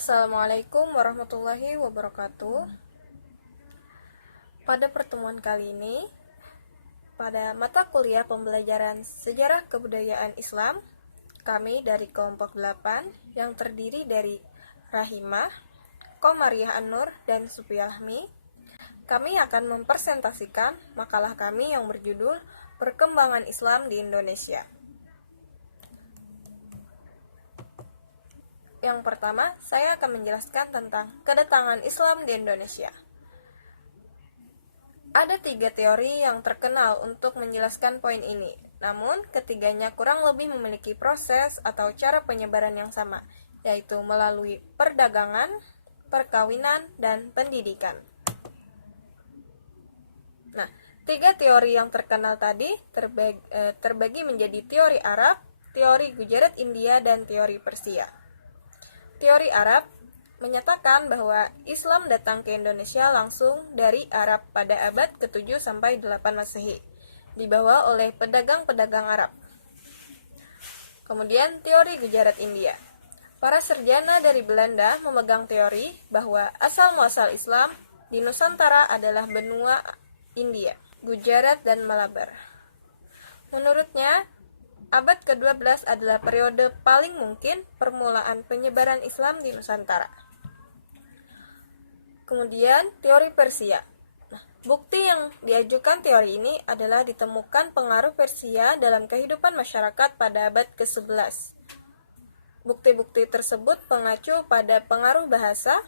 Assalamualaikum warahmatullahi wabarakatuh. Pada pertemuan kali ini, pada mata kuliah pembelajaran Sejarah Kebudayaan Islam, kami dari kelompok 8 yang terdiri dari Rahimah, Komariah An-Nur, dan Supiahmi, kami akan mempresentasikan makalah kami yang berjudul Perkembangan Islam di Indonesia. Yang pertama, saya akan menjelaskan tentang kedatangan Islam di Indonesia. Ada 3 teori yang terkenal untuk menjelaskan poin ini, namun ketiganya kurang lebih memiliki proses atau cara penyebaran yang sama, yaitu melalui perdagangan, perkawinan, dan pendidikan. Nah, 3 teori yang terkenal tadi terbagi menjadi teori Arab, teori Gujarat India, dan teori Persia. Teori Arab menyatakan bahwa Islam datang ke Indonesia langsung dari Arab pada abad ke-7 sampai 8 Masehi, dibawa oleh pedagang-pedagang Arab. Kemudian teori Gujarat India. Para sarjana dari Belanda memegang teori bahwa asal-muasal Islam di Nusantara adalah benua India, Gujarat, dan Malabar. Menurutnya, abad ke-12 adalah periode paling mungkin permulaan penyebaran Islam di Nusantara. Kemudian, teori Persia. Bukti yang diajukan teori ini adalah ditemukan pengaruh Persia dalam kehidupan masyarakat pada abad ke-11. Bukti-bukti tersebut mengacu pada pengaruh bahasa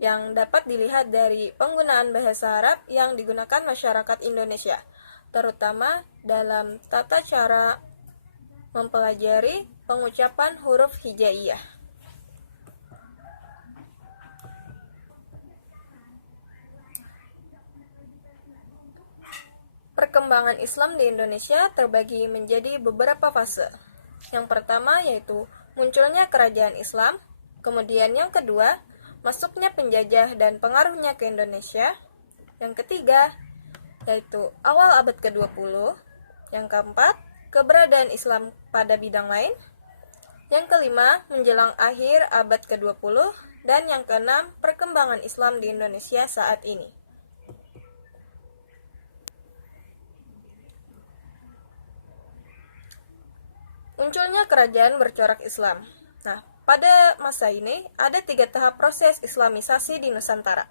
yang dapat dilihat dari penggunaan bahasa Arab yang digunakan masyarakat Indonesia, terutama dalam tata cara mempelajari pengucapan huruf hijaiyah. Perkembangan Islam di Indonesia terbagi menjadi beberapa fase. Yang pertama yaitu munculnya kerajaan Islam, kemudian yang kedua, masuknya penjajah dan pengaruhnya ke Indonesia. Yang ketiga, yaitu awal abad ke-20. Yang keempat, keberadaan Islam pada bidang lain. Yang kelima, menjelang akhir abad ke-20. Dan yang keenam, perkembangan Islam di Indonesia saat ini. Munculnya kerajaan bercorak Islam. Nah, pada masa ini ada 3 tahap proses Islamisasi di Nusantara.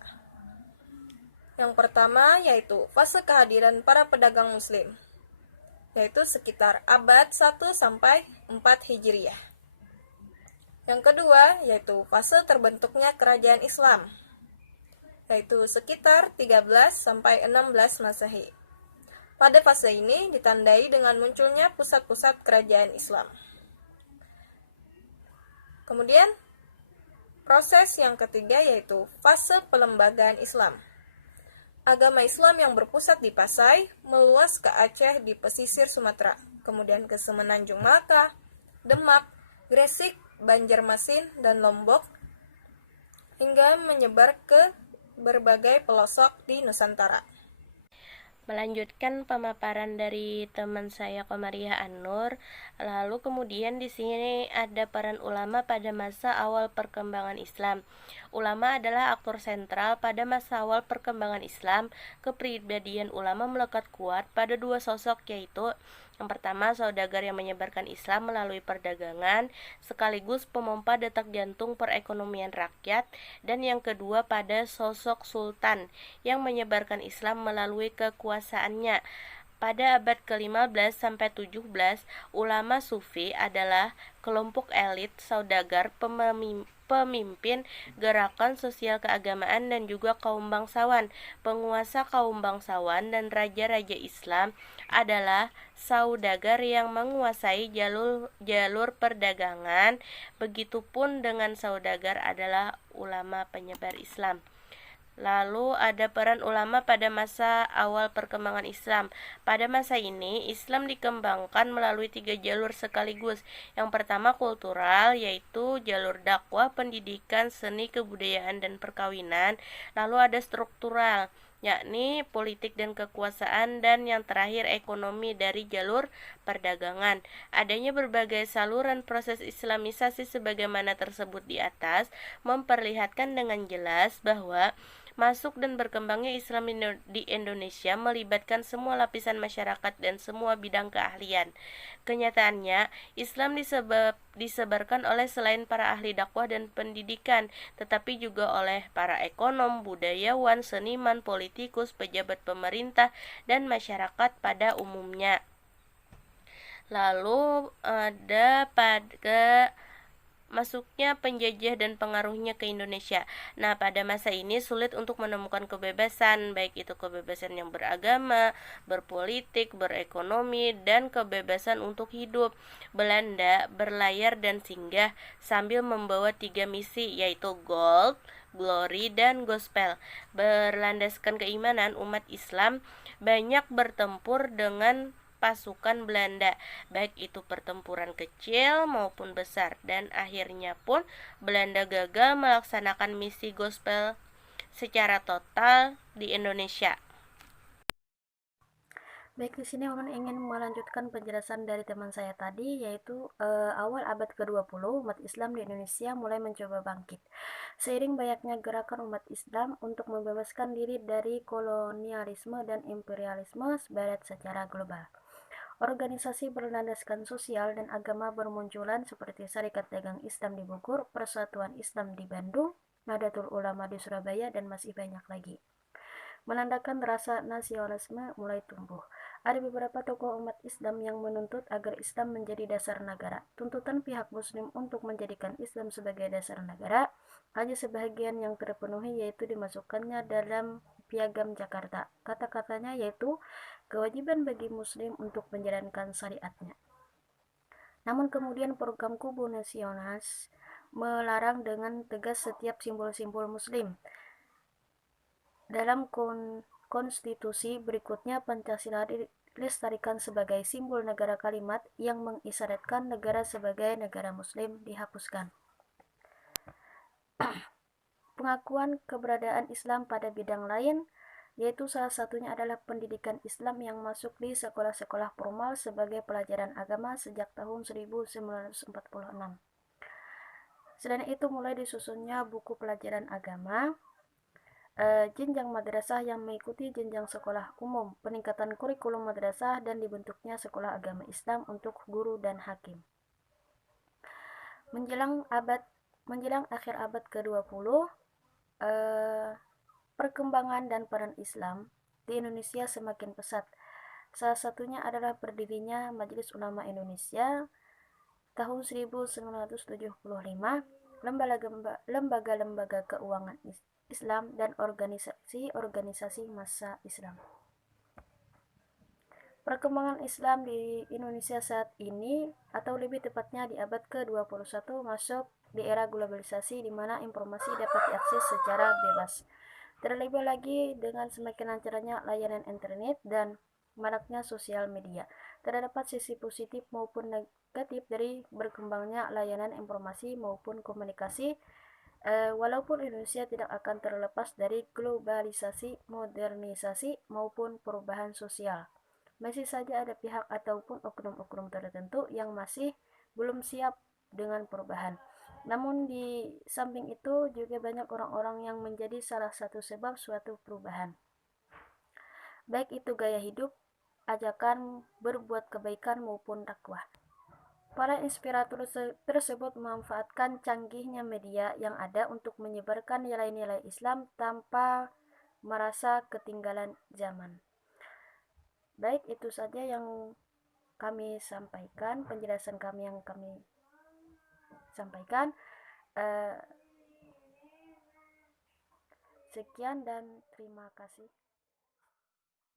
Yang pertama yaitu fase kehadiran para pedagang Muslim, yaitu sekitar abad 1 sampai 4 Hijriah. Yang kedua yaitu fase terbentuknya kerajaan Islam, yaitu sekitar 13 sampai 16 Masehi. Pada fase ini ditandai dengan munculnya pusat-pusat kerajaan Islam. Kemudian proses yang ketiga yaitu fase pelembagaan Islam. Agama Islam yang berpusat di Pasai meluas ke Aceh di pesisir Sumatera, kemudian ke Semenanjung Malaka, Demak, Gresik, Banjarmasin, dan Lombok, hingga menyebar ke berbagai pelosok di Nusantara. Melanjutkan pemaparan dari teman saya Komariah An-Nur, lalu kemudian di sini ada peran ulama pada masa awal perkembangan Islam. Ulama adalah aktor sentral pada masa awal perkembangan Islam. Kepribadian ulama melekat kuat pada 2 sosok, yaitu yang pertama, saudagar yang menyebarkan Islam melalui perdagangan, sekaligus pemompa detak jantung perekonomian rakyat, dan yang kedua pada sosok sultan yang menyebarkan Islam melalui kekuasaannya. Pada abad ke-15 sampai 17, ulama sufi adalah kelompok elit saudagar, pemimpin gerakan sosial keagamaan, dan juga kaum bangsawan. Penguasa kaum bangsawan dan raja-raja Islam adalah saudagar yang menguasai jalur perdagangan. Begitupun dengan saudagar adalah ulama penyebar Islam. Lalu ada peran ulama pada masa awal perkembangan Islam. Pada masa ini, Islam dikembangkan melalui 3 jalur sekaligus. Yang pertama kultural, yaitu jalur dakwah, pendidikan, seni, kebudayaan, dan perkawinan. Lalu ada struktural, yakni politik dan kekuasaan, dan yang terakhir ekonomi dari jalur perdagangan. Adanya berbagai saluran proses islamisasi sebagaimana tersebut di atas memperlihatkan dengan jelas bahwa masuk dan berkembangnya Islam di Indonesia melibatkan semua lapisan masyarakat dan semua bidang keahlian. Kenyataannya, Islam disebarkan oleh selain para ahli dakwah dan pendidikan, tetapi juga oleh para ekonom, budayawan, seniman, politikus, pejabat pemerintah, dan masyarakat pada umumnya. Lalu ada pada masuknya penjajah dan pengaruhnya ke Indonesia. Nah, pada masa ini sulit untuk menemukan kebebasan, baik itu kebebasan yang beragama, berpolitik, berekonomi, dan kebebasan untuk hidup. Belanda berlayar dan singgah sambil membawa 3 misi, yaitu Gold, Glory, dan Gospel. Berlandaskan keimanan, umat Islam banyak bertempur dengan pasukan Belanda, baik itu pertempuran kecil maupun besar, dan akhirnya pun Belanda gagal melaksanakan misi gospel secara total di Indonesia. Baik, di sini Ulun ingin melanjutkan penjelasan dari teman saya tadi, yaitu awal abad ke-20 umat Islam di Indonesia mulai mencoba bangkit. Seiring banyaknya gerakan umat Islam untuk membebaskan diri dari kolonialisme dan imperialisme barat secara global. Organisasi berlandaskan sosial dan agama bermunculan seperti Serikat Dagang Islam di Bogor, Persatuan Islam di Bandung, Nahdlatul Ulama di Surabaya, dan masih banyak lagi. Menandakan rasa nasionalisme mulai tumbuh. Ada beberapa tokoh umat Islam yang menuntut agar Islam menjadi dasar negara. Tuntutan pihak Muslim untuk menjadikan Islam sebagai dasar negara hanya sebahagian yang terpenuhi, yaitu dimasukkannya dalam Piagam Jakarta. Kata-katanya yaitu kewajiban bagi Muslim untuk menjalankan syariatnya. Namun kemudian program kubu nasionalis melarang dengan tegas setiap simbol-simbol Muslim. Dalam konstitusi berikutnya, Pancasila dilestarikan sebagai simbol negara. Kalimat yang mengisyaratkan negara sebagai negara Muslim dihapuskan. Pengakuan keberadaan Islam pada bidang lain, yaitu salah satunya adalah pendidikan Islam yang masuk di sekolah-sekolah formal sebagai pelajaran agama sejak tahun 1946. Selain itu mulai disusunnya buku pelajaran agama, jenjang madrasah yang mengikuti jenjang sekolah umum, peningkatan kurikulum madrasah, dan dibentuknya sekolah agama Islam untuk guru dan hakim. Menjelang akhir abad ke-20, perkembangan dan peran Islam di Indonesia semakin pesat. Salah satunya adalah berdirinya Majelis Ulama Indonesia tahun 1975, lembaga-lembaga keuangan Islam, dan organisasi-organisasi massa Islam. Perkembangan Islam di Indonesia saat ini, atau lebih tepatnya di abad ke-21, masuk di era globalisasi di mana informasi dapat diakses secara bebas. Terlebih lagi dengan semakin lancarnya layanan internet dan maraknya sosial media. Terdapat sisi positif maupun negatif dari berkembangnya layanan informasi maupun komunikasi. Walaupun Indonesia tidak akan terlepas dari globalisasi, modernisasi, maupun perubahan sosial, masih saja ada pihak ataupun oknum-oknum tertentu yang masih belum siap dengan perubahan. Namun di samping itu juga banyak orang-orang yang menjadi salah satu sebab suatu perubahan. Baik itu gaya hidup, ajakan berbuat kebaikan maupun dakwah. Para inspirator tersebut memanfaatkan canggihnya media yang ada untuk menyebarkan nilai-nilai Islam tanpa merasa ketinggalan zaman. Baik, itu saja yang kami sampaikan, penjelasan kami yang kami sampaikan. Sekian dan terima kasih.